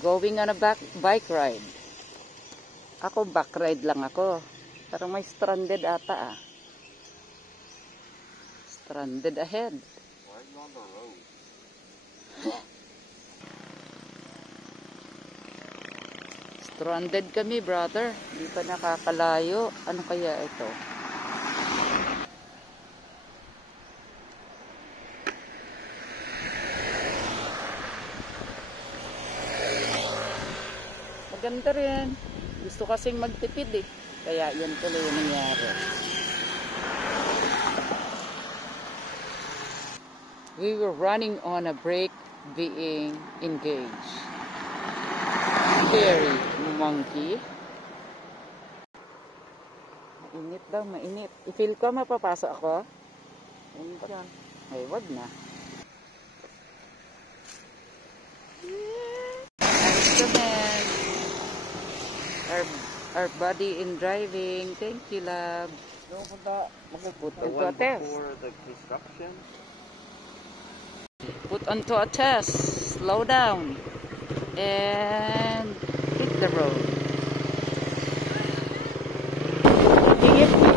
Going on a bike ride. Ako back ride lang ako. Pero may stranded ata ah. Stranded ahead. Riding on the road. Stranded kami, brother. Hindi pa nakakalayo. Ano kaya ito? Maganda rin. Gusto kasing magtipid eh. Kaya yan tuloy yung nangyari. We were running on a break being engaged. Scary monkey. Mainit daw, mainit. I-feel ko mapapasok ako? Mainit yan. Ay, wag na. Nice to man. Our buddy in driving. Thank you, love. No, put Put onto a test. before the construction. Put onto a test. Slow down. And hit the road. Ding it.